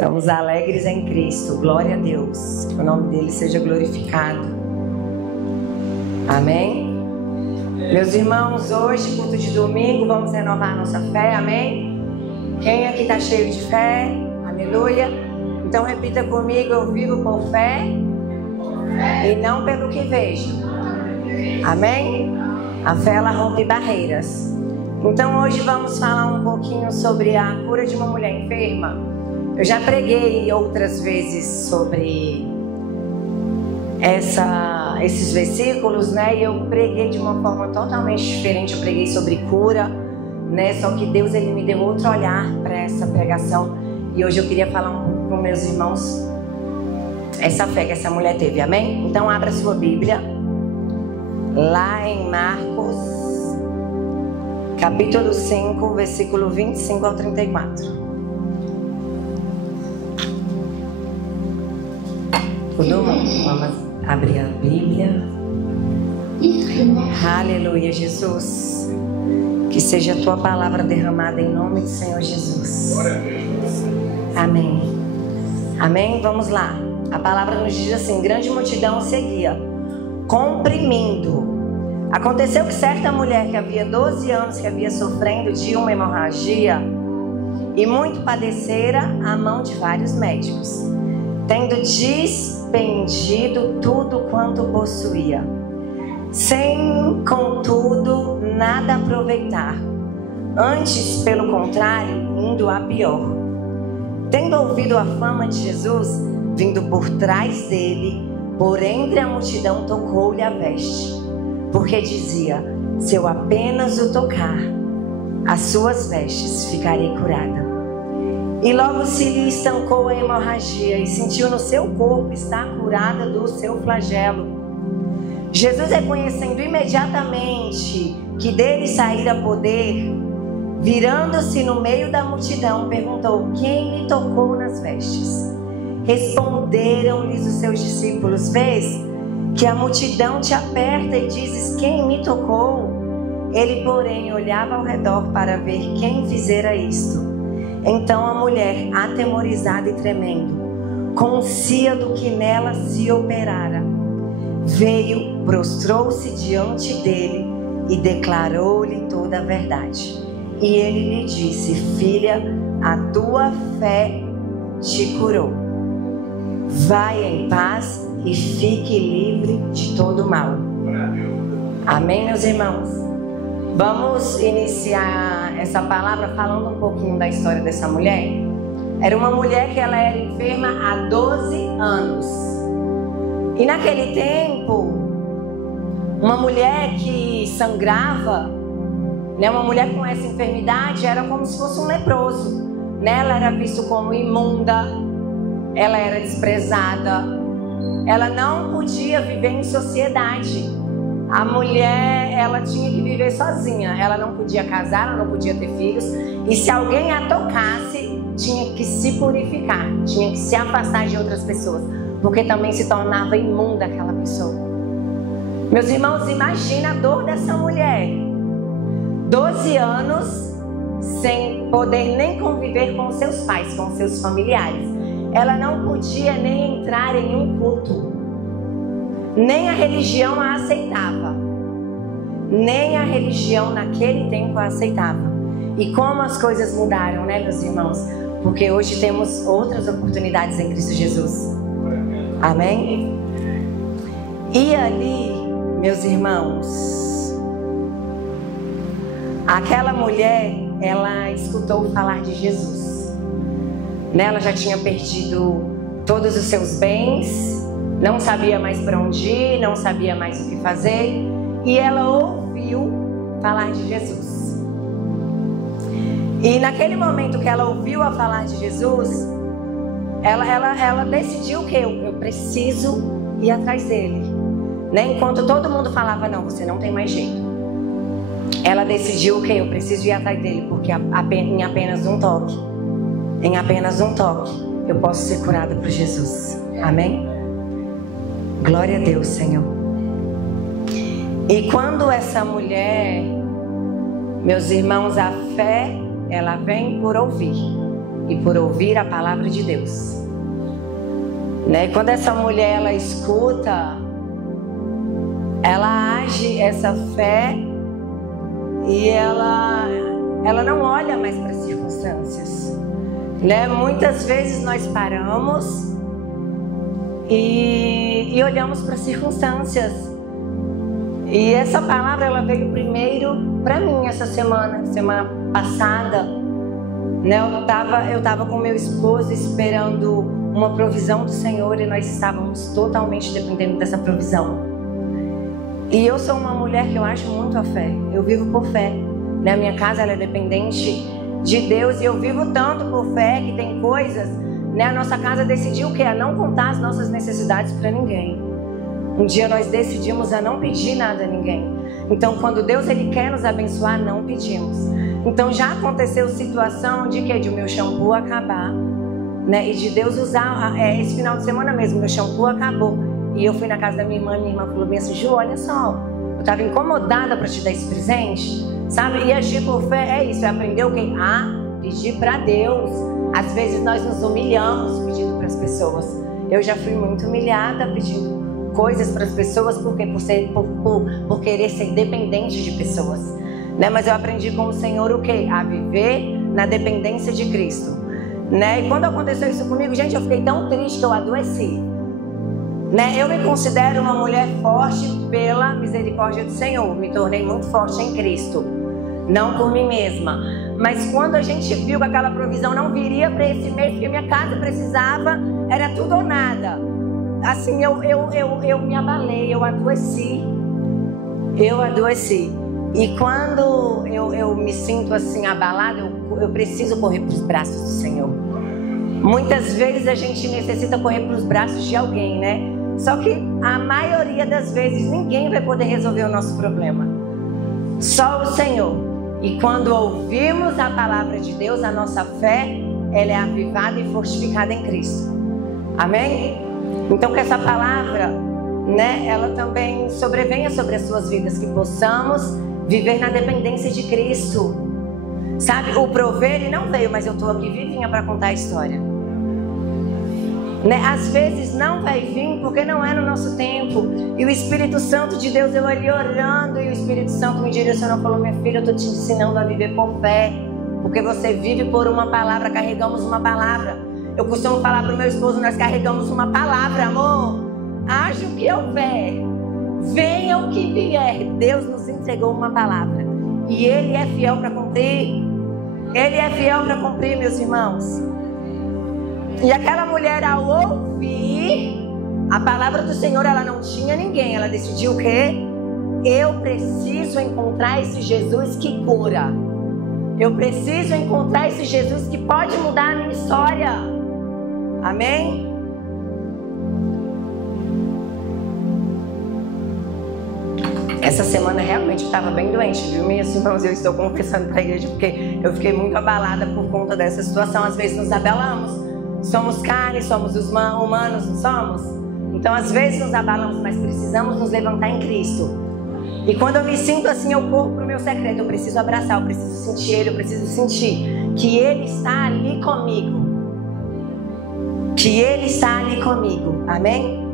Estamos alegres em Cristo, glória a Deus, que o nome dele seja glorificado. Amém? Meus irmãos, hoje, culto de domingo, vamos renovar a nossa fé, amém? Quem aqui está cheio de fé? Aleluia! Então repita comigo: eu vivo por fé e não pelo que vejo. Amém? A fé, ela rompe barreiras. Então hoje vamos falar um pouquinho sobre a cura de uma mulher enferma. Eu já preguei outras vezes sobre esses versículos, né? E eu preguei de uma forma totalmente diferente. Eu preguei sobre cura, né? Só que Deus, ele me deu outro olhar para essa pregação. E hoje eu queria falar um pouco com meus irmãos essa fé que essa mulher teve, amém? Então abra sua Bíblia lá em Marcos capítulo 5, versículo 25 ao 34. Todo mundo, vamos abrir a Bíblia. Aleluia, Jesus. Que seja a tua palavra derramada em nome do Senhor Jesus. Amém. Amém? Vamos lá. A palavra nos diz assim: grande multidão seguia, comprimindo. Aconteceu que certa mulher que havia 12 anos que havia sofrendo de uma hemorragia e muito padecera à mão de vários médicos, tendo despendido tudo quanto possuía, sem, contudo, nada aproveitar, antes, pelo contrário, indo a pior. Tendo ouvido a fama de Jesus, vindo por trás dele, por entre a multidão, tocou-lhe a veste, porque dizia: se eu apenas o tocar, as suas vestes, ficarei curada. E logo se lhe estancou a hemorragia e sentiu no seu corpo estar curada do seu flagelo. Jesus, reconhecendo imediatamente que dele saíra poder, virando-se no meio da multidão, perguntou: quem me tocou nas vestes? Responderam-lhes os seus discípulos: vês que a multidão te aperta e dizes: quem me tocou? Ele, porém, olhava ao redor para ver quem fizera isto. Então a mulher, atemorizada e tremendo, conscia do que nela se operara, veio, prostrou-se diante dele e declarou-lhe toda a verdade. E ele lhe disse: filha, a tua fé te curou. Vai em paz e fique livre de todo mal. Amém, meus irmãos? Vamos iniciar essa palavra falando um pouquinho da história dessa mulher. Era uma mulher que ela era enferma há 12 anos. E naquele tempo, uma mulher que sangrava, né, uma mulher com essa enfermidade, era como se fosse um leproso, né? Ela era vista como imunda, ela era desprezada, ela não podia viver em sociedade. A mulher, ela tinha que viver sozinha, ela não podia casar, ela não podia ter filhos, e se alguém a tocasse, tinha que se purificar, tinha que se afastar de outras pessoas, porque também se tornava imunda aquela pessoa. Meus irmãos, imagina a dor dessa mulher, 12 anos sem poder nem conviver com seus pais, com seus familiares. Ela não podia nem entrar em um culto, nem a religião a aceitava, nem a religião naquele tempo a aceitava. E como as coisas mudaram, né, meus irmãos? Porque hoje temos outras oportunidades em Cristo Jesus. Amém? E ali, meus irmãos, aquela mulher, ela escutou falar de Jesus. Ela já tinha perdido todos os seus bens, não sabia mais para onde ir, não sabia mais o que fazer, e ela ouviu falar de Jesus. E naquele momento que ela ouviu a falar de Jesus, ela decidiu que eu preciso ir atrás dele, né? Enquanto todo mundo falava: não, você não tem mais jeito, ela decidiu que eu preciso ir atrás dele, porque em apenas um toque, eu posso ser curada por Jesus. Amém? Glória a Deus, Senhor. E quando essa mulher, meus irmãos, a fé, ela vem por ouvir e por ouvir a palavra de Deus. Né? E quando essa mulher ela escuta, ela age essa fé e ela não olha mais para as circunstâncias. Né? Muitas vezes nós paramos e olhamos para as circunstâncias. E essa palavra ela veio primeiro para mim essa semana passada. Né? Eu estava com meu esposo esperando uma provisão do Senhor e nós estávamos totalmente dependendo dessa provisão. E eu sou uma mulher que eu acho muito a fé. Eu vivo por fé. Né? Minha casa ela é dependente de Deus e eu vivo tanto por fé que tem coisas, né? A nossa casa decidiu o quê? A não contar as nossas necessidades para ninguém. Um dia nós decidimos a não pedir nada a ninguém. Então quando Deus ele quer nos abençoar, não pedimos. Então já aconteceu situação de que de o meu shampoo acabar, né? E de Deus usar, esse final de semana mesmo, meu shampoo acabou. E eu fui na casa da minha irmã falou bem assim: Ju, olha só, eu estava incomodada para te dar esse presente, sabe? E agir por fé é isso, é aprender o quê? Pedir para Deus. Às vezes nós nos humilhamos pedindo para as pessoas. Eu já fui muito humilhada pedindo coisas para as pessoas, porque por querer ser dependente de pessoas, né? Mas eu aprendi com o Senhor o quê? A viver na dependência de Cristo, né? E quando aconteceu isso comigo, gente, eu fiquei tão triste que eu adoeci. Né? Eu me considero uma mulher forte pela misericórdia do Senhor. Me tornei muito forte em Cristo, não por mim mesma. Mas quando a gente viu que aquela provisão não viria para esse mês, que minha casa precisava, era tudo ou nada. Assim, eu me abalei, eu adoeci. E quando eu me sinto assim abalada, eu preciso correr para os braços do Senhor. Muitas vezes a gente necessita correr para os braços de alguém, né? Só que a maioria das vezes ninguém vai poder resolver o nosso problema. Só o Senhor. E quando ouvimos a palavra de Deus, a nossa fé, ela é avivada e fortificada em Cristo. Amém? Então que essa palavra, né, ela também sobrevenha sobre as suas vidas, que possamos viver na dependência de Cristo. Sabe, o prover ele não veio, mas eu estou aqui vivinha para contar a história. Né? Às vezes não vai vir porque não é no nosso tempo. E o Espírito Santo de Deus, eu ali orando, e o Espírito Santo me direcionou e falou: minha filha, eu estou te ensinando a viver por fé, porque você vive por uma palavra, carregamos uma palavra. Eu costumo falar para o meu esposo: nós carregamos uma palavra, amor. Haja o que houver, venha o que vier, Deus nos entregou uma palavra e Ele é fiel para cumprir. Ele é fiel para cumprir, meus irmãos. E aquela mulher, ao ouvir a palavra do Senhor, ela não tinha ninguém. Ela decidiu o quê? Eu preciso encontrar esse Jesus que cura. Eu preciso encontrar esse Jesus que pode mudar a minha história. Amém? Essa semana realmente eu estava bem doente, viu, meus irmãos? Eu estou confessando para a igreja porque eu fiquei muito abalada por conta dessa situação. Às vezes nos abalamos. Somos carne, somos os humanos, não somos? Então às vezes nos abalamos, mas precisamos nos levantar em Cristo. E quando eu me sinto assim, eu corro para o meu secreto. Eu preciso abraçar, eu preciso sentir Ele, eu preciso sentir que Ele está ali comigo. Que Ele está ali comigo, amém?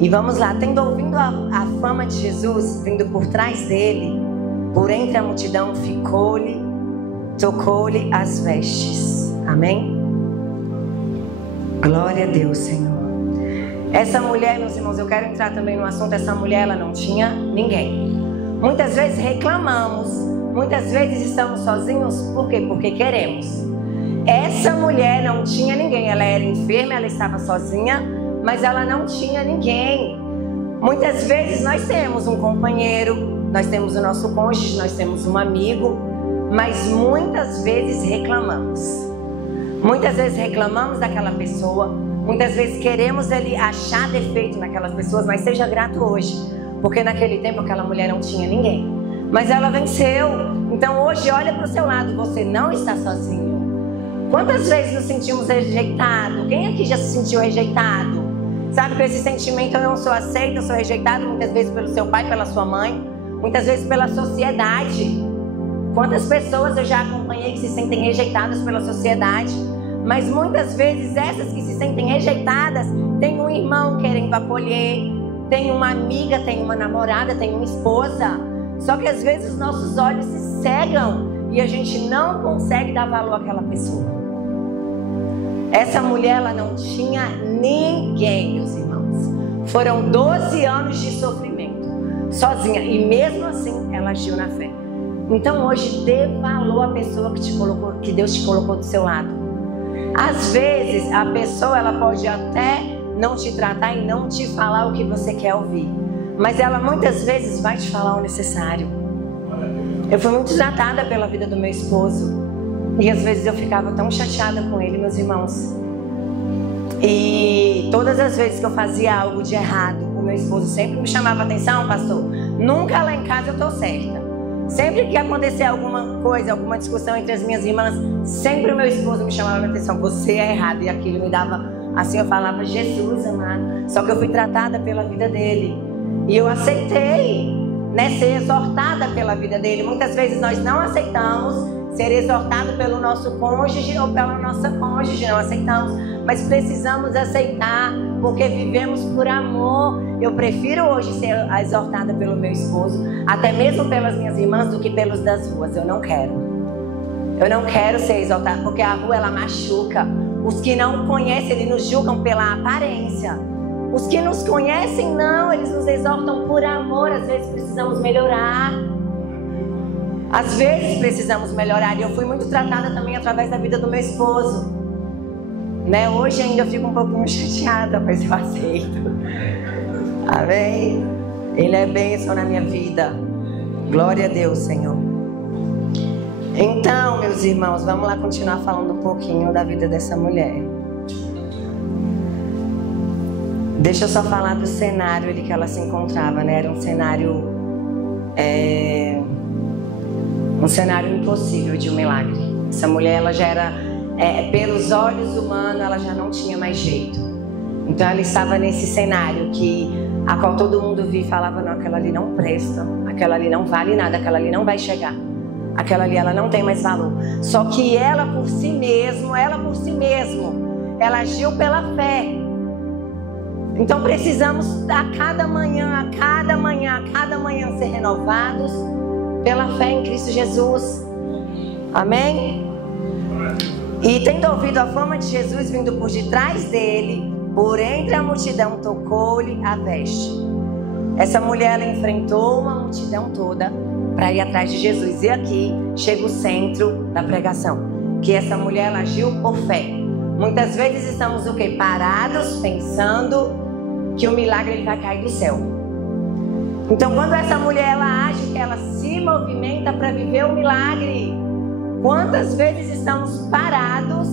E vamos lá, tendo ouvido a fama de Jesus, vindo por trás dele, por entre a multidão, tocou-lhe as vestes, amém? Glória a Deus, Senhor. Essa mulher, meus irmãos, eu quero entrar também no assunto. Essa mulher, ela não tinha ninguém. Muitas vezes reclamamos, muitas vezes estamos sozinhos, por quê? Porque queremos. Essa mulher não tinha ninguém, ela era enferma, ela estava sozinha, mas ela não tinha ninguém. Muitas vezes nós temos um companheiro, nós temos o nosso cônjuge, nós temos um amigo, mas muitas vezes reclamamos. Muitas vezes reclamamos daquela pessoa, muitas vezes queremos achar defeito naquelas pessoas, mas seja grato hoje, porque naquele tempo aquela mulher não tinha ninguém, mas ela venceu. Então hoje olha para o seu lado, você não está sozinho. Quantas vezes nos sentimos rejeitados? Quem aqui já se sentiu rejeitado? Sabe, com esse sentimento, eu não sou aceito, eu sou rejeitado, muitas vezes pelo seu pai, pela sua mãe, muitas vezes pela sociedade. Quantas pessoas eu já acompanhei que se sentem rejeitadas pela sociedade, mas muitas vezes essas que se sentem rejeitadas têm um irmão querendo acolher, tem uma amiga, tem uma namorada, tem uma esposa. Só que às vezes os nossos olhos se cegam e a gente não consegue dar valor àquela pessoa. Essa mulher, ela não tinha ninguém, meus irmãos. Foram 12 anos de sofrimento, sozinha, e mesmo assim ela agiu na fé. Então hoje dê valor à pessoa que Deus te colocou do seu lado. Às vezes a pessoa, ela pode até não te tratar e não te falar o que você quer ouvir, mas ela muitas vezes vai te falar o necessário. Eu fui muito tratada pela vida do meu esposo, e às vezes eu ficava tão chateada com ele, meus irmãos. E todas as vezes que eu fazia algo de errado, o meu esposo sempre me chamava a atenção: pastor, nunca lá em casa eu tô certa. Sempre que acontecer alguma coisa, alguma discussão entre as minhas irmãs, sempre o meu esposo me chamava a atenção: você é errado. E aquilo me dava, assim, eu falava: Jesus amado. Só que eu fui tratada pela vida dele, e eu aceitei, né, ser exortada pela vida dele. Muitas vezes nós não aceitamos ser exortado pelo nosso cônjuge ou pela nossa cônjuge, não aceitamos, mas precisamos aceitar, porque vivemos por amor. Eu prefiro hoje ser exortada pelo meu esposo, até mesmo pelas minhas irmãs, do que pelos das ruas. Eu não quero ser exortada, porque a rua, ela machuca. Os que não conhecem, eles nos julgam pela aparência. Os que nos conhecem, não, eles nos exortam por amor. Às vezes precisamos melhorar. Às vezes precisamos melhorar. E eu fui muito tratada também através da vida do meu esposo, né? Hoje ainda eu fico um pouquinho chateada, mas eu aceito. Amém? Ele é bênção na minha vida. Glória a Deus, Senhor. Então, meus irmãos, vamos lá continuar falando um pouquinho da vida dessa mulher. Deixa eu só falar do cenário ali que ela se encontrava, né? Era um cenário impossível de um milagre. Essa mulher, ela já era, pelos olhos humanos, ela já não tinha mais jeito. Então ela estava nesse cenário a qual todo mundo via e falava: não, aquela ali não presta, aquela ali não vale nada, aquela ali não vai chegar, aquela ali ela não tem mais valor. Só que ela por si mesma, ela agiu pela fé. Então precisamos a cada manhã ser renovados pela fé em Cristo Jesus. Amém? E tendo ouvido a fama de Jesus vindo por detrás dele, por entre a multidão, tocou-lhe a veste. Essa mulher, ela enfrentou uma multidão toda para ir atrás de Jesus. E aqui chega o centro da pregação, que essa mulher, ela agiu por fé. Muitas vezes estamos o quê? Parados, pensando que o milagre ele vai cair do céu. Então quando essa mulher, ela age, ela se movimenta para viver o milagre. Quantas vezes estamos parados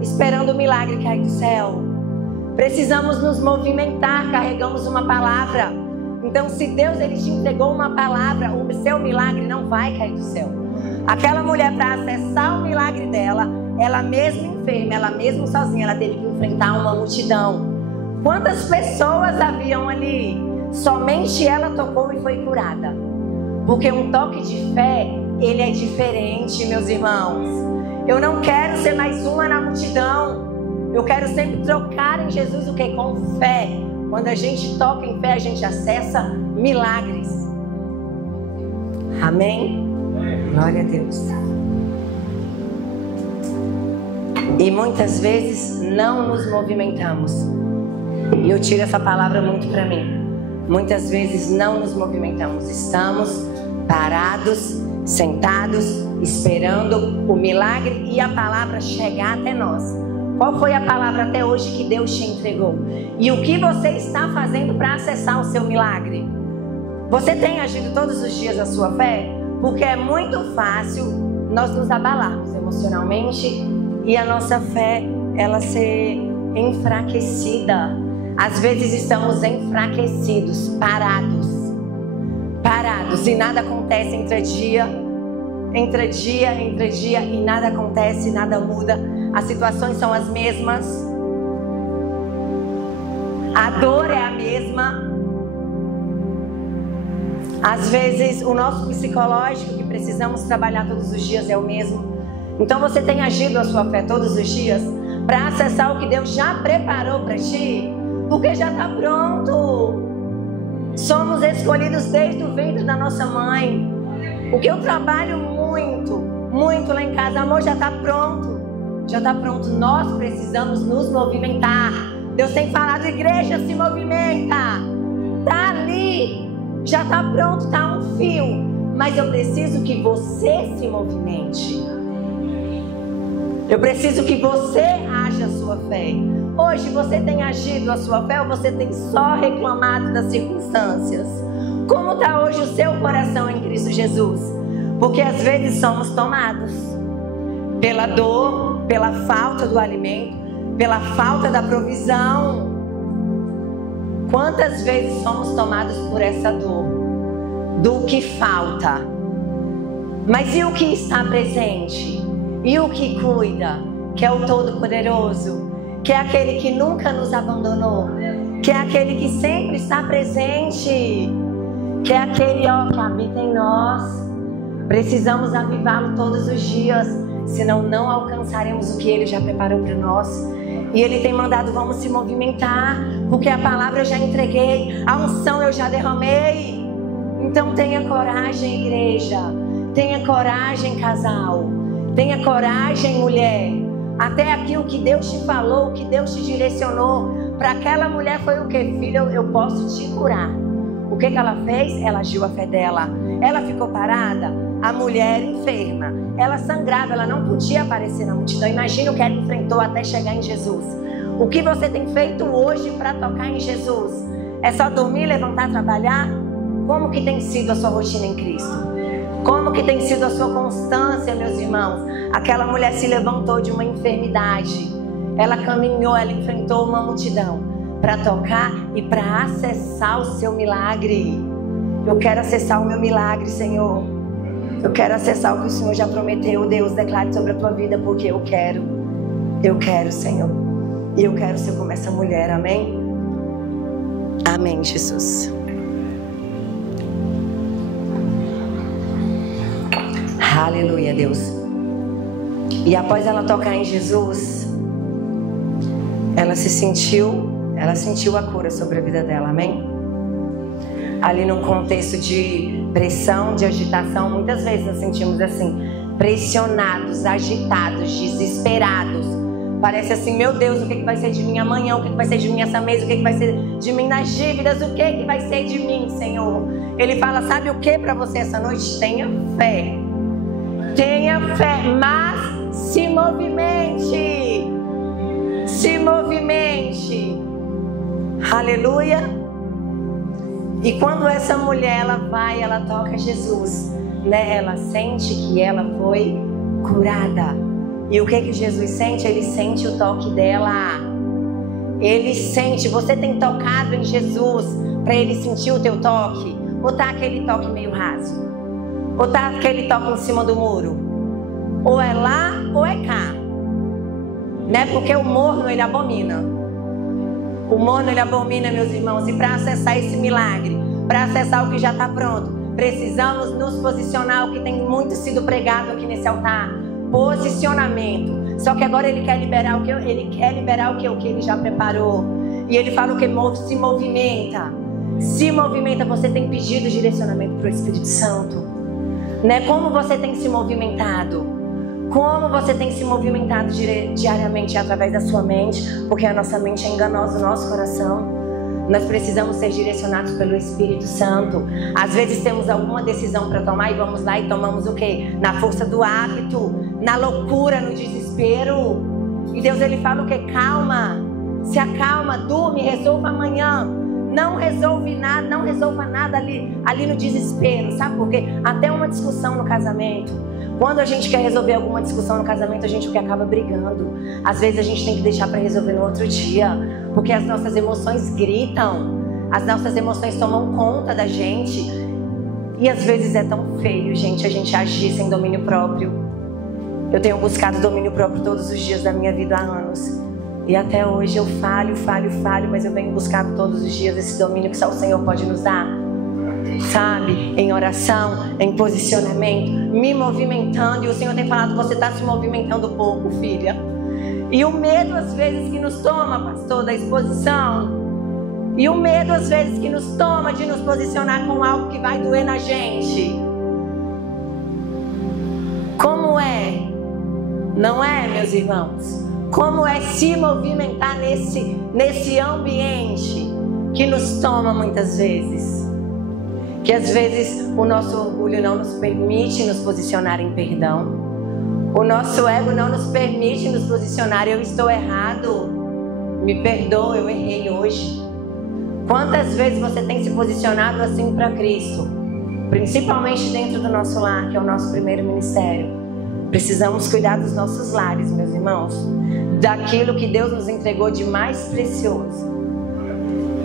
esperando o milagre cair do céu? Precisamos nos movimentar, carregamos uma palavra. Então se Deus ele te entregou uma palavra, o seu milagre não vai cair do céu. Aquela mulher, para acessar o milagre dela, ela mesma enferma, ela mesma sozinha, ela teve que enfrentar uma multidão. Quantas pessoas haviam ali? Somente ela tocou e foi curada. Porque um toque de fé, ele é diferente, meus irmãos. Eu não quero ser mais uma na multidão. Eu quero sempre trocar em Jesus o que? Com fé. Quando a gente toca em fé, a gente acessa milagres. Amém? Glória a Deus. E muitas vezes não nos movimentamos. E eu tiro essa palavra muito para mim. Muitas vezes não nos movimentamos. Estamos parados, sentados, esperando o milagre e a palavra chegar até nós. Qual foi a palavra até hoje que Deus te entregou? E o que você está fazendo para acessar o seu milagre? Você tem agido todos os dias a sua fé? Porque é muito fácil nós nos abalarmos emocionalmente e a nossa fé, ela ser enfraquecida. Às vezes estamos enfraquecidos, parados, e nada acontece entre dia e nada acontece, nada muda. As situações são as mesmas, a dor é a mesma, Às vezes o nosso psicológico que precisamos trabalhar todos os dias é o mesmo. Então você tem agido a sua fé todos os dias para acessar o que Deus já preparou para ti? Porque já está pronto. Somos escolhidos desde o ventre da nossa mãe. O que eu trabalho muito lá em casa, amor, já está pronto. Já está pronto. Nós precisamos nos movimentar. Deus tem falado, igreja, se movimenta. Está ali. Já está pronto, está um fio. Mas eu preciso que você se movimente. Eu preciso que você haja a sua fé. Hoje você tem agido a sua fé ou você tem só reclamado das circunstâncias? Como está hoje o seu coração em Cristo Jesus? Porque às vezes somos tomados pela dor, pela falta do alimento, pela falta da provisão. Quantas vezes somos tomados por essa dor? Do que falta. Mas e o que está presente? E o que cuida? Que é o Todo-Poderoso, que é aquele que nunca nos abandonou, que é aquele que sempre está presente, que é aquele que habita em nós. Precisamos avivá-lo todos os dias, senão não alcançaremos o que Ele já preparou para nós. E Ele tem mandado, vamos se movimentar, porque a palavra eu já entreguei, a unção eu já derramei. Então tenha coragem, igreja, tenha coragem, casal, tenha coragem, mulher. Até aqui o que Deus te falou, o que Deus te direcionou, para aquela mulher foi o que? Filha, eu posso te curar. O que ela fez? Ela agiu a fé dela. Ela ficou parada? A mulher enferma, ela sangrava, ela não podia aparecer na multidão. Imagina o que ela enfrentou até chegar em Jesus. O que você tem feito hoje para tocar em Jesus? É só dormir, levantar, trabalhar? Como que tem sido a sua rotina em Cristo? Como que tem sido a sua constância, meus irmãos? Aquela mulher se levantou de uma enfermidade. Ela caminhou, ela enfrentou uma multidão para tocar e para acessar o seu milagre. Eu quero acessar o meu milagre, Senhor. Eu quero acessar o que o Senhor já prometeu. Deus, declare sobre a tua vida, porque eu quero, Senhor. E eu quero ser como essa mulher, amém? Amém, Jesus. Aleluia, Deus. E após ela tocar em Jesus, ela sentiu a cura sobre a vida dela, amém? Ali num contexto de pressão, de agitação, muitas vezes nos sentimos assim, pressionados, agitados, desesperados. Parece assim, meu Deus, o que vai ser de mim amanhã? O que vai ser de mim essa mês? O que vai ser de mim nas dívidas? O que vai ser de mim, Senhor? Ele fala, sabe o que para você essa noite? Tenha fé. Tenha fé, mas se movimente. Se movimente. Aleluia. E quando essa mulher, ela toca Jesus, né? Ela sente que ela foi curada. E o que Jesus sente? Ele sente o toque dela. Ele sente. Você tem tocado em Jesus para ele sentir o teu toque? Ou tá aquele toque meio raso? Ou tá aquele toque em cima do muro? Ou é lá ou é cá, né? Porque o morno ele abomina. O morno ele abomina, meus irmãos. E para acessar esse milagre, para acessar o que já está pronto, precisamos nos posicionar. O que tem muito sido pregado aqui nesse altar, posicionamento. Só que agora ele quer liberar o que o que ele já preparou. E ele fala o que? Se movimenta. Se movimenta. Você tem pedido direcionamento para o Espírito Santo, né? Como você tem se movimentado? Como você tem se movimentado diariamente através da sua mente? Porque a nossa mente é enganosa, o nosso coração. Nós precisamos ser direcionados pelo Espírito Santo. Às vezes temos alguma decisão para tomar e vamos lá e tomamos o quê? Na força do hábito, na loucura, no desespero. E Deus ele fala o quê? Calma, se acalma, durme, resolva amanhã. Não resolva nada ali no desespero. Sabe por quê? Até uma discussão no casamento. Quando a gente quer resolver alguma discussão no casamento, a gente acaba brigando. Às vezes a gente tem que deixar para resolver no outro dia. Porque as nossas emoções gritam. As nossas emoções tomam conta da gente. E às vezes é tão feio, gente, a gente agir sem domínio próprio. Eu tenho buscado domínio próprio todos os dias da minha vida há anos. E até hoje eu falho, mas eu venho buscando todos os dias esse domínio que só o Senhor pode nos dar. sabe, em oração, em posicionamento, me movimentando. E o Senhor tem falado, você está se movimentando pouco, filha. E o medo às vezes que nos toma, pastor, da exposição, e o medo às vezes que nos toma de nos posicionar com algo que vai doer na gente. Como é? Não é, meus irmãos? Como é se movimentar nesse ambiente que nos toma muitas vezes? Que às vezes o nosso orgulho não nos permite nos posicionar em perdão. O nosso ego não nos permite nos posicionar. Eu estou errado. Me perdoa, eu errei hoje. Quantas vezes você tem se posicionado assim para Cristo? Principalmente dentro do nosso lar, que é o nosso primeiro ministério. Precisamos cuidar dos nossos lares, meus irmãos. Daquilo que Deus nos entregou de mais precioso.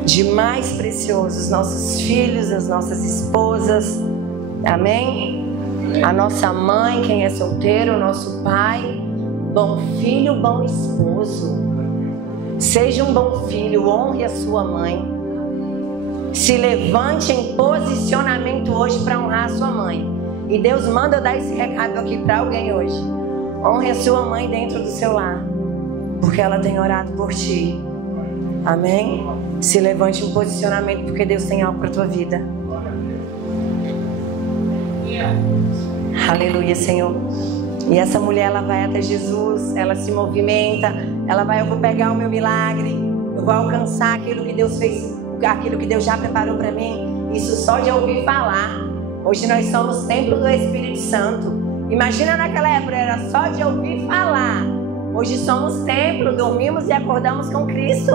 De mais precioso. Os nossos filhos, as nossas esposas. Amém? A nossa mãe, quem é solteiro, o nosso pai. Bom filho, bom esposo. Seja um bom filho, honre a sua mãe. Se levante em posicionamento hoje para honrar a sua mãe. E Deus manda eu dar esse recado aqui para alguém hoje. Honre a sua mãe dentro do seu lar, porque ela tem orado por ti. Amém? Se levante em posicionamento, porque Deus tem algo para a tua vida. Aleluia, Senhor. E essa mulher, ela vai até Jesus, ela se movimenta, ela vai, eu vou pegar o meu milagre, eu vou alcançar aquilo que Deus fez, aquilo que Deus já preparou para mim. Isso só de ouvir falar. Hoje nós somos templo do Espírito Santo. Imagina naquela época, era só de ouvir falar. Hoje somos templo, dormimos e acordamos com Cristo.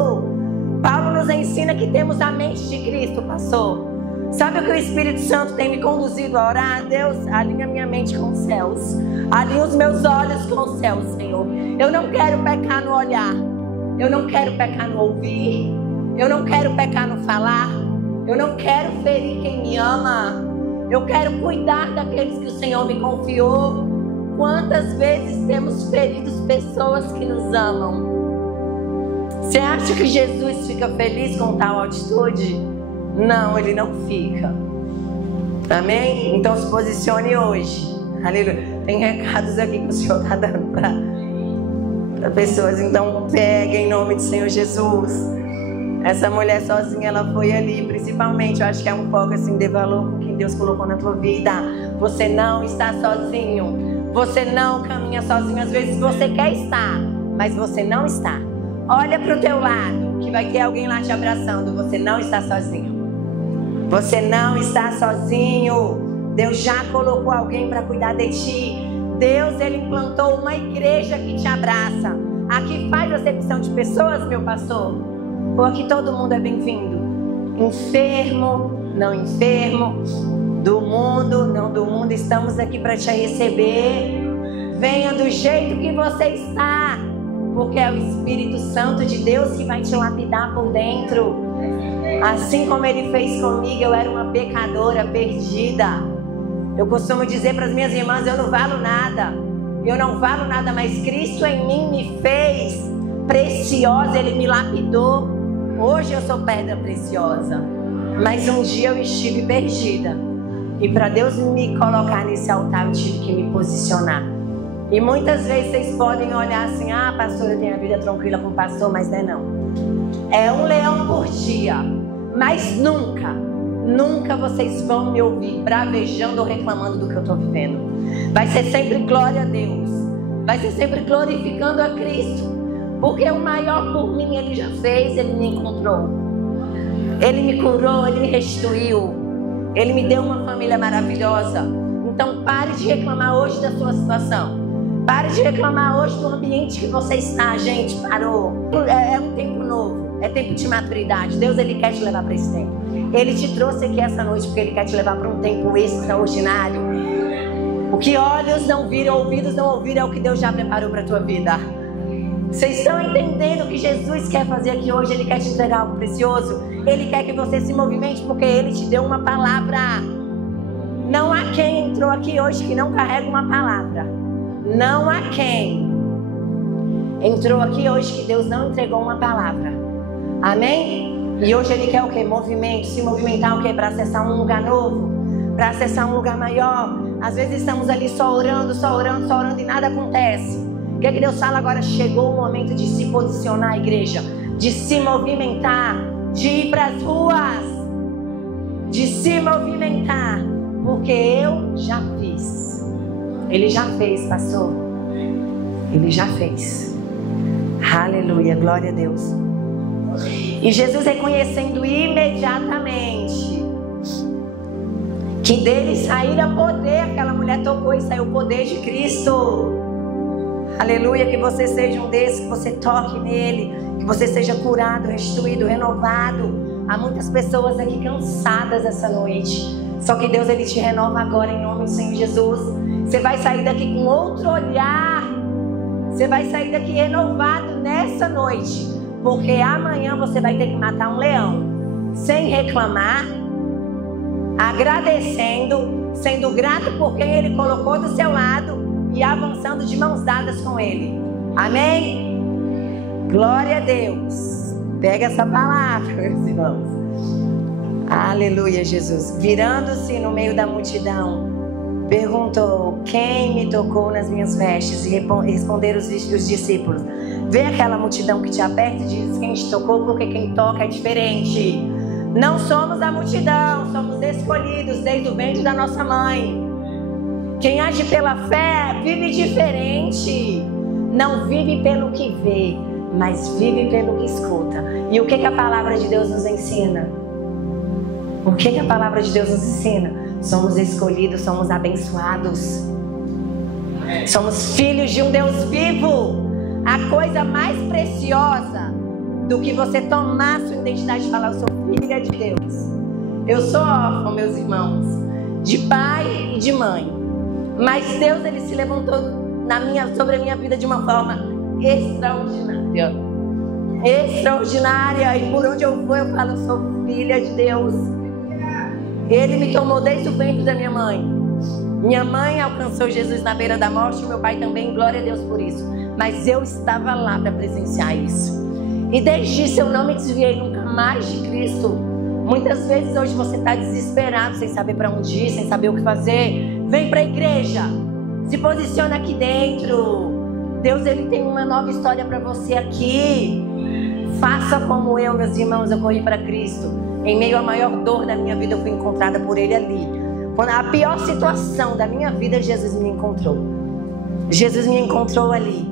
Paulo nos ensina que temos a mente de Cristo, pastor. Sabe o que o Espírito Santo tem me conduzido a orar? Deus, alinha minha mente com os céus. Alinha os meus olhos com os céus, Senhor. Eu não quero pecar no olhar. Eu não quero pecar no ouvir. Eu não quero pecar no falar. Eu não quero ferir quem me ama. Eu quero cuidar daqueles que o Senhor me confiou. Quantas vezes temos ferido pessoas que nos amam? Você acha que Jesus fica feliz com tal atitude? Não, Ele não fica. Amém? Então se posicione hoje. Aleluia. Tem recados aqui que o Senhor está dando para pessoas. Então pega em nome do Senhor Jesus. Essa mulher sozinha, ela foi ali. Principalmente, eu acho que é um foco assim, de valor com quem Deus colocou na tua vida. Você não está sozinho. Você não caminha sozinho. Às vezes você quer estar, mas você não está. Olha para o teu lado, que vai ter alguém lá te abraçando. Você não está sozinho. Você não está sozinho. Deus já colocou alguém para cuidar de ti. Deus, Ele implantou uma igreja que te abraça. Aqui faz acepção de pessoas, meu pastor? Ou aqui todo mundo é bem-vindo? Enfermo, não enfermo, do mundo, não do mundo, estamos aqui para te receber. Venha do jeito que você está, porque é o Espírito Santo de Deus que vai te lapidar por dentro. Assim como Ele fez comigo, eu era uma pecadora perdida. Eu costumo dizer para as minhas irmãs, eu não valo nada. Eu não valo nada, mas Cristo em mim me fez preciosa, Ele me lapidou. Hoje eu sou pedra preciosa, mas um dia eu estive perdida. E para Deus me colocar nesse altar, eu tive que me posicionar. E muitas vezes vocês podem olhar assim, ah, pastor, eu tenho a vida tranquila com o pastor, mas não é não. É um leão por dia, mas nunca vocês vão me ouvir bravejando ou reclamando do que eu estou vivendo. Vai ser sempre glória a Deus, vai ser sempre glorificando a Cristo. Porque o maior por mim Ele já fez, Ele me encontrou. Ele me curou, Ele me restituiu. Ele me deu uma família maravilhosa. Então pare de reclamar hoje da sua situação. Pare de reclamar hoje do ambiente que você está, gente. Parou. É um tempo novo, é tempo de maturidade. Deus, Ele quer te levar para esse tempo. Ele te trouxe aqui essa noite porque Ele quer te levar para um tempo extraordinário. O que olhos não viram, ouvidos não ouviram, é o que Deus já preparou para a tua vida. Vocês estão entendendo o que Jesus quer fazer aqui hoje? Ele quer te entregar algo precioso. Ele quer que você se movimente porque Ele te deu uma palavra. Não há quem entrou aqui hoje que não carrega uma palavra. Não há quem entrou aqui hoje que Deus não entregou uma palavra. Amém? E hoje Ele quer o quê? Movimento. Se movimentar o quê? Para acessar um lugar novo, para acessar um lugar maior. Às vezes estamos ali só orando e nada acontece. O que Deus fala agora? Chegou o momento de se posicionar, igreja, de se movimentar, de ir para as ruas, de se movimentar, porque eu já fiz. Ele já fez, pastor. Ele já fez. Aleluia, glória a Deus. E Jesus, reconhecendo imediatamente que dele saíra poder, aquela mulher tocou e saiu o poder de Cristo. Aleluia, que você seja um desses, que você toque nele, que você seja curado, restituído, renovado. Há muitas pessoas aqui cansadas essa noite, só que Deus, Ele te renova agora em nome do Senhor Jesus. Você vai sair daqui com outro olhar, você vai sair daqui renovado nessa noite, porque amanhã você vai ter que matar um leão, sem reclamar, agradecendo, sendo grato por quem Ele colocou do seu lado e avançando de mãos dadas com Ele. Amém? Glória a Deus. Pega essa palavra, meus irmãos. Aleluia, Jesus. Virando-se no meio da multidão, perguntou: quem me tocou nas minhas vestes? E responderam os discípulos: vê aquela multidão que te aperta e diz quem te tocou, porque quem toca é diferente. Não somos a multidão, somos escolhidos desde o ventre da nossa mãe. Quem age pela fé vive diferente. Não vive pelo que vê, mas vive pelo que escuta. E o que a palavra de Deus nos ensina? O que a palavra de Deus nos ensina? Somos escolhidos, somos abençoados. Somos filhos de um Deus vivo. A coisa mais preciosa do que você tomar sua identidade e falar: eu sou filha de Deus. Eu sou órfão, meus irmãos, de pai e de mãe. Mas Deus, Ele se levantou sobre a minha vida de uma forma extraordinária. Extraordinária. E por onde eu vou, eu falo: eu sou filha de Deus. Ele me tomou desde o ventre da minha mãe. Minha mãe alcançou Jesus na beira da morte, meu pai também, glória a Deus por isso. Mas eu estava lá para presenciar isso. E desde isso eu não me desviei nunca mais de Cristo. Muitas vezes hoje você está desesperado, sem saber para onde ir, sem saber o que fazer. Vem para a igreja, se posiciona aqui dentro. Deus, Ele tem uma nova história para você aqui. Faça como eu, meus irmãos, eu corri para Cristo. Em meio à maior dor da minha vida, eu fui encontrada por Ele ali. Quando a pior situação da minha vida, Jesus me encontrou. Jesus me encontrou ali.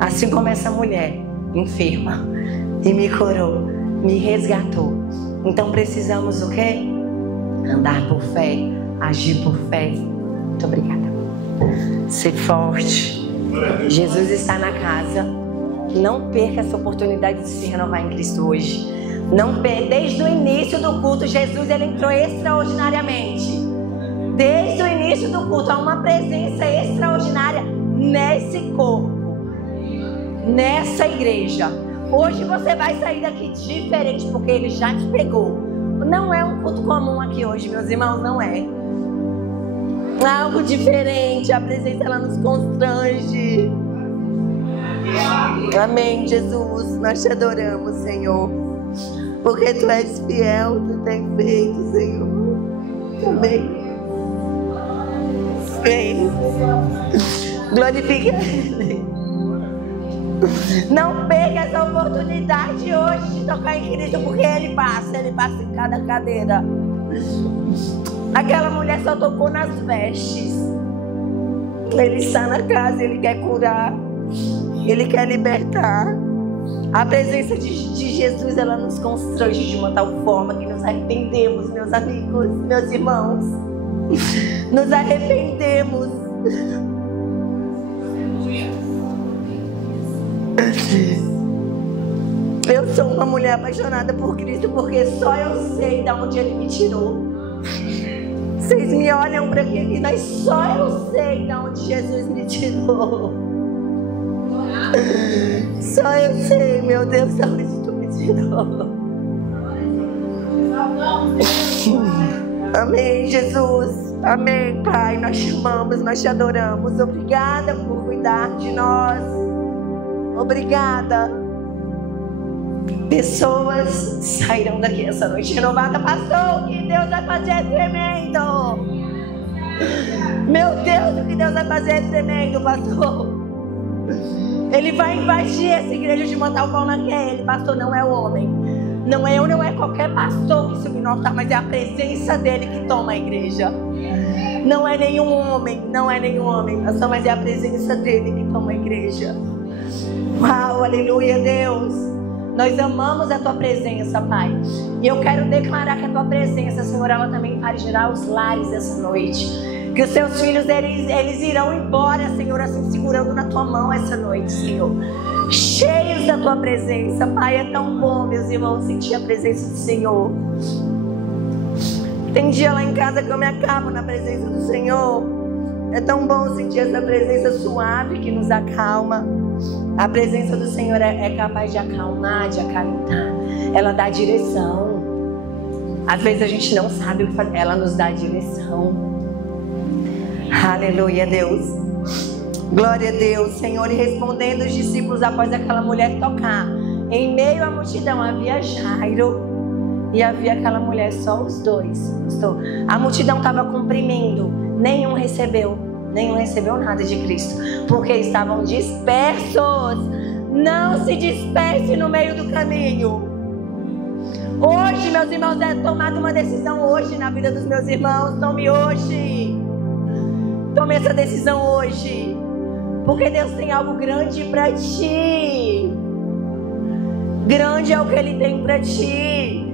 Assim como essa mulher enferma. E me curou, me resgatou. Então precisamos o quê? Andar por fé, agir por fé. Muito obrigada. Ser forte. Jesus está na casa. Não perca essa oportunidade de se renovar em Cristo hoje. Não perca. Desde o início do culto, Jesus, Ele entrou extraordinariamente. Desde o início do culto, há uma presença extraordinária nesse corpo, nessa igreja. Hoje você vai sair daqui diferente, porque Ele já te pegou. Não é um culto comum aqui hoje, meus irmãos, não é. Algo diferente, a presença, ela nos constrange. Amém, Jesus, nós te adoramos, Senhor, porque Tu és fiel, Tu tens feito, Senhor. Amém. Amém. Glorifica Ele. Não perca essa oportunidade hoje de tocar em Cristo, porque Ele passa em cada cadeira. Aquela mulher só tocou nas vestes. Ele está na casa, Ele quer curar, Ele quer libertar. A presença de Jesus, ela nos constrange de uma tal forma que nos arrependemos, meus amigos, meus irmãos. Nos arrependemos. Eu sou uma mulher apaixonada por Cristo, porque só eu sei de onde Ele me tirou. Vocês me olham para aqui, mas só eu sei de onde Jesus me tirou. Só eu sei, meu Deus, de onde Tu me tirou. Amém, Jesus. Amém, Pai. Nós te amamos, nós te adoramos. Obrigada por cuidar de nós. Obrigada. Pessoas sairão daqui essa noite renovada. Pastor, o que Deus vai fazer é tremendo. Meu Deus, o que Deus vai fazer é tremendo, pastor. Ele vai invadir essa igreja de mandar o pau na que é ele. Pastor, não é o homem. Não é eu, não é qualquer pastor que subiu no altar, mas é a presença dele que toma a igreja. Não é nenhum homem, não é nenhum homem, pastor, mas é a presença dele que toma a igreja. Uau, aleluia, Deus. Nós amamos a tua presença, Pai. E eu quero declarar que a tua presença, Senhor, ela também vai gerar os lares essa noite. Que os teus filhos, eles irão embora, Senhor, assim, segurando na tua mão essa noite, Senhor. Cheios da tua presença, Pai. É tão bom, meus irmãos, sentir a presença do Senhor. Tem dia lá em casa que eu me acabo na presença do Senhor. É tão bom sentir essa presença suave que nos acalma. A presença do Senhor é capaz de acalmar, de acalentar. Ela dá direção. Às vezes a gente não sabe o que fazer. Ela nos dá direção. Aleluia, Deus. Glória a Deus, Senhor. E respondendo os discípulos após aquela mulher tocar, em meio à multidão havia Jairo e havia aquela mulher, só os dois. A multidão estava comprimindo. Nenhum recebeu nada de Cristo, porque estavam dispersos. Não se disperse no meio do caminho. Hoje, meus irmãos, é tomada uma decisão hoje na vida dos meus irmãos. Tome hoje. Tome essa decisão hoje, porque Deus tem algo grande para ti. Grande é o que Ele tem para ti.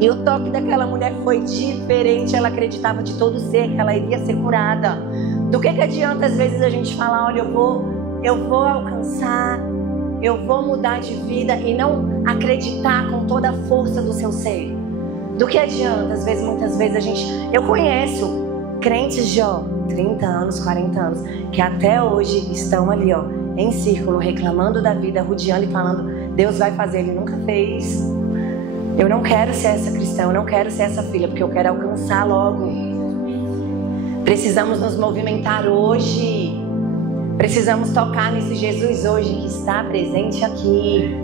E o toque daquela mulher foi diferente. Ela acreditava de todo ser que ela iria ser curada. Do que adianta às vezes a gente falar, olha, eu vou alcançar, eu vou mudar de vida, e não acreditar com toda a força do seu ser? Do que adianta? Às vezes, muitas vezes eu conheço crentes de 30 anos, 40 anos, que até hoje estão ali, em círculo, reclamando da vida, rodeando e falando, Deus vai fazer, Ele nunca fez. Eu não quero ser essa cristã, eu não quero ser essa filha, porque eu quero alcançar logo. Precisamos nos movimentar hoje. Precisamos tocar nesse Jesus hoje que está presente aqui.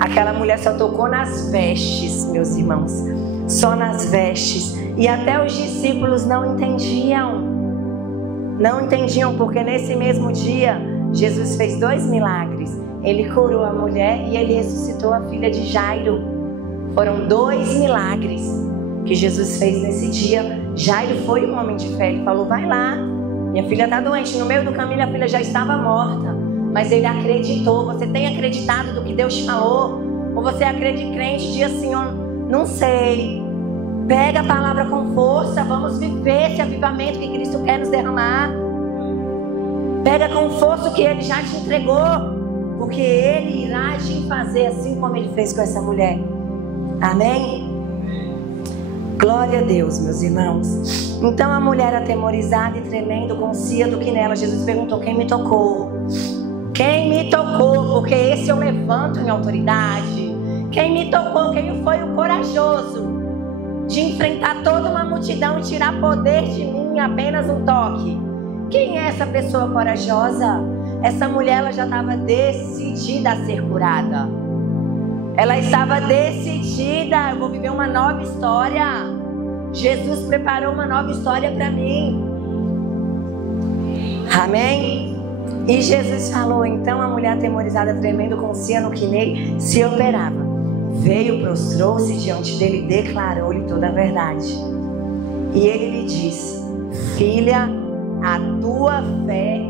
Aquela mulher só tocou nas vestes, meus irmãos. Só nas vestes. E até os discípulos não entendiam. Não entendiam, porque nesse mesmo dia, Jesus fez 2 milagres. Ele curou a mulher e ele ressuscitou a filha de Jairo. Foram 2 milagres que Jesus fez nesse dia. Jairo foi um homem de fé. Ele falou, vai lá, minha filha está doente. No meio do caminho a filha já estava morta, mas ele acreditou. Você tem acreditado do que Deus te falou? Ou você acredita crente, diz assim, não sei. Pega a palavra com força. Vamos viver esse avivamento que Cristo quer nos derramar. Pega com força o que Ele já te entregou, porque Ele irá te fazer assim como Ele fez com essa mulher. Amém? Glória a Deus, meus irmãos. Então a mulher, atemorizada e tremendo, consciente do que nela, Jesus perguntou, quem me tocou? Quem me tocou? Porque esse eu levanto em autoridade. Quem me tocou? Quem foi o corajoso de enfrentar toda uma multidão e tirar poder de mim em apenas um toque? Quem é essa pessoa corajosa? Essa mulher, ela já estava decidida a ser curada. Ela estava decidida, eu vou viver uma nova história. Jesus preparou uma nova história para mim. Amém? E Jesus falou, então a mulher atemorizada, tremendo, consciente no que nele se operava, veio, prostrou-se diante dele e declarou-lhe toda a verdade. E ele lhe disse, filha, a tua fé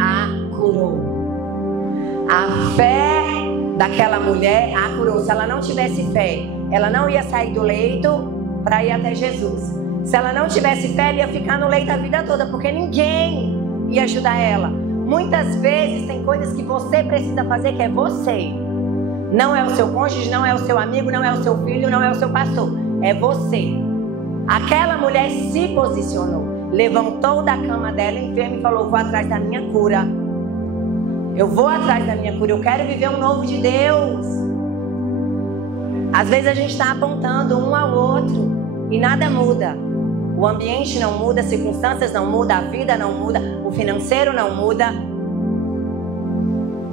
a curou. A fé daquela mulher a curou. Se ela não tivesse fé, ela não ia sair do leito para ir até Jesus. Se ela não tivesse fé, ela ia ficar no leito a vida toda, porque ninguém ia ajudar ela. Muitas vezes tem coisas que você precisa fazer, que é você. Não é o seu cônjuge, não é o seu amigo, não é o seu filho, não é o seu pastor. É você. Aquela mulher se posicionou, levantou da cama dela enferma e falou, vou atrás da minha cura. Eu vou atrás da minha cura, eu quero viver um novo de Deus. Às vezes a gente está apontando um ao outro e nada muda. O ambiente não muda, as circunstâncias não mudam, a vida não muda, o financeiro não muda.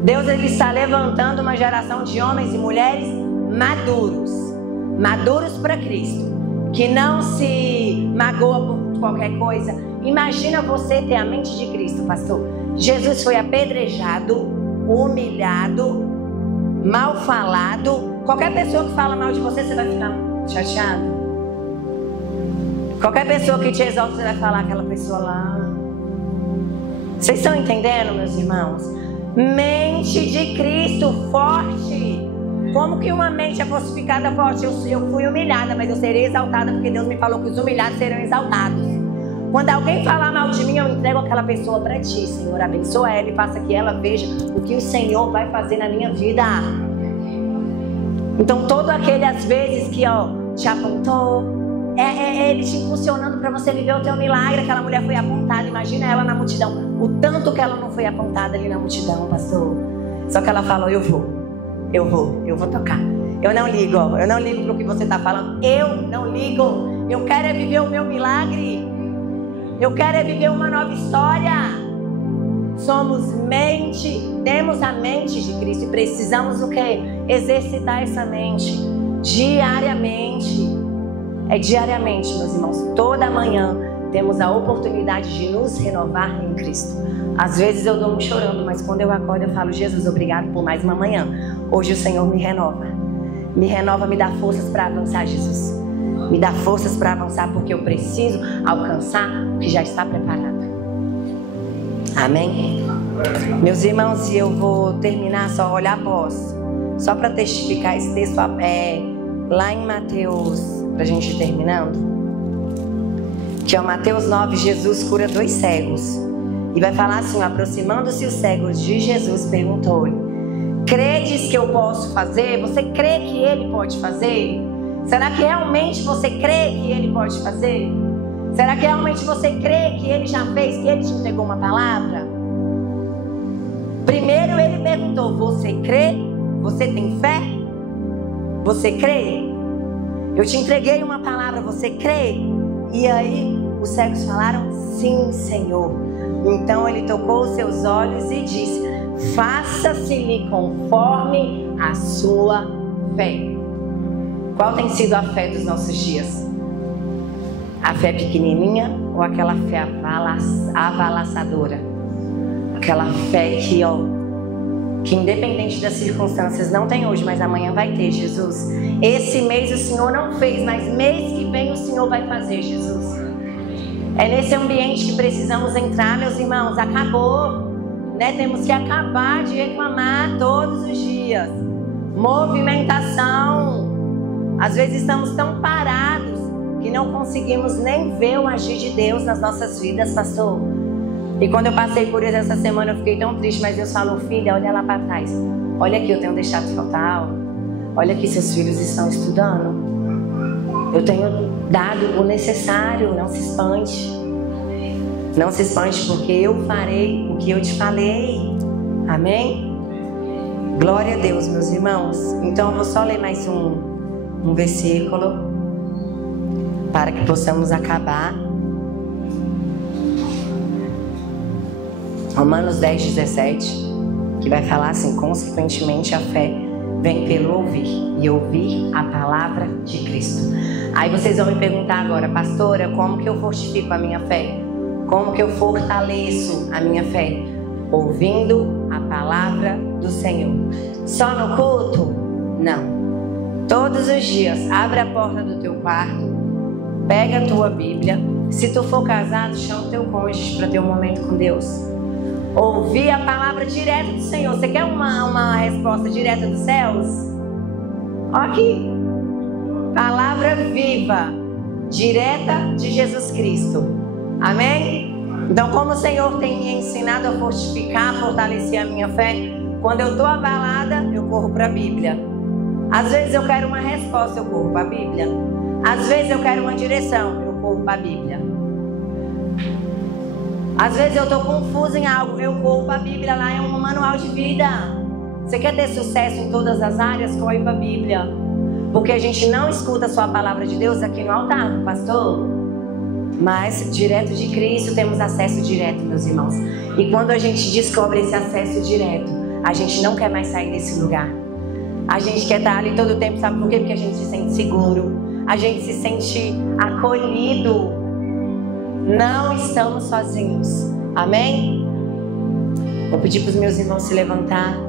Deus ele está levantando uma geração de homens e mulheres maduros para Cristo, que não se magoa por qualquer coisa. Imagina você ter a mente de Cristo, pastor. Jesus foi apedrejado, humilhado, mal falado. Qualquer pessoa que fala mal de você, você vai ficar chateado. Qualquer pessoa que te exalta, você vai falar aquela pessoa lá. Vocês estão entendendo, meus irmãos? Mente de Cristo forte. Como que uma mente é fortificada forte? Eu fui humilhada, mas eu serei exaltada, porque Deus me falou que os humilhados serão exaltados. Quando alguém falar mal de mim, eu entrego aquela pessoa para ti, Senhor. Abençoa ela e faça que ela veja o que o Senhor vai fazer na minha vida. Então, todo aquele, às vezes, que te apontou, é ele te impulsionando para você viver o teu milagre. Aquela mulher foi apontada, imagina ela na multidão. O tanto que ela não foi apontada ali na multidão, pastor. Só que ela falou, eu vou tocar. Eu não ligo para o que você está falando. Eu não ligo. Eu quero é viver o meu milagre. Eu quero é viver uma nova história. Temos a mente de Cristo e precisamos o quê? Exercitar essa mente diariamente. É diariamente, meus irmãos. Toda manhã temos a oportunidade de nos renovar em Cristo. Às vezes eu durmo chorando, mas quando eu acordo eu falo, Jesus, obrigado por mais uma manhã. Hoje o Senhor me renova. Me dá forças para avançar, Jesus. Me dá forças para avançar, porque eu preciso alcançar o que já está preparado. Amém? Meus irmãos, e eu vou terminar, só olhar após, só para testificar esse texto, lá em Mateus, para a gente ir terminando, que é o Mateus 9, Jesus cura 2 cegos. E vai falar assim, aproximando-se os cegos de Jesus, perguntou-lhe, credes que eu posso fazer? Você crê que ele pode fazer? Será que realmente você crê que ele pode fazer? Será que realmente você crê que ele já fez, que ele te entregou uma palavra? Primeiro ele perguntou, você crê? Você tem fé? Você crê? Eu te entreguei uma palavra, você crê? E aí os cegos falaram, sim, Senhor. Então ele tocou os seus olhos e disse, faça-se-lhe conforme a sua fé. Qual tem sido a fé dos nossos dias? A fé pequenininha ou aquela fé avalaçadora? Aquela fé que independente das circunstâncias, não tem hoje, mas amanhã vai ter, Jesus. Esse mês o Senhor não fez, mas mês que vem o Senhor vai fazer, Jesus. É nesse ambiente que precisamos entrar, meus irmãos. Acabou, né? Temos que acabar de reclamar todos os dias. Movimentação. Às vezes estamos tão parados que não conseguimos nem ver o agir de Deus nas nossas vidas, pastor. E quando eu passei por isso essa semana, eu fiquei tão triste, mas Deus falou, filha, olha lá para trás. Olha aqui, eu tenho deixado de faltar aula. Olha aqui, seus filhos estão estudando. Eu tenho dado o necessário, não se espante. Não se espante, porque eu farei o que eu te falei. Amém? Glória a Deus, meus irmãos. Então eu vou só ler mais um versículo para que possamos acabar. Romanos 10, 17, que vai falar assim, consequentemente a fé vem pelo ouvir, e ouvir a palavra de Cristo. Aí vocês vão me perguntar agora, pastora, como que eu fortifico a minha fé? Como que eu fortaleço a minha fé? Ouvindo a palavra do Senhor. Só no culto? Não. Todos os dias, abre a porta do teu quarto, pega a tua Bíblia. Se tu for casado, chama o teu cônjuge para ter um momento com Deus. Ouvir a palavra direta do Senhor. Você quer uma resposta direta dos céus? Olha aqui. Palavra viva, direta de Jesus Cristo. Amém? Então, como o Senhor tem me ensinado a fortificar, a fortalecer a minha fé, quando eu estou abalada, eu corro para a Bíblia. Às vezes eu quero uma resposta, eu corro para a Bíblia. Às vezes eu quero uma direção, eu corro para a Bíblia. Às vezes eu estou confusa em algo, eu corro para a Bíblia, lá é um manual de vida. Você quer ter sucesso em todas as áreas? Corre para a Bíblia. Porque a gente não escuta só a palavra de Deus aqui no altar, pastor. Mas direto de Cristo temos acesso direto, meus irmãos. E quando a gente descobre esse acesso direto, a gente não quer mais sair desse lugar. A gente quer estar ali todo o tempo, sabe por quê? Porque a gente se sente seguro, a gente se sente acolhido. Não estamos sozinhos. Amém? Vou pedir para os meus irmãos se levantar.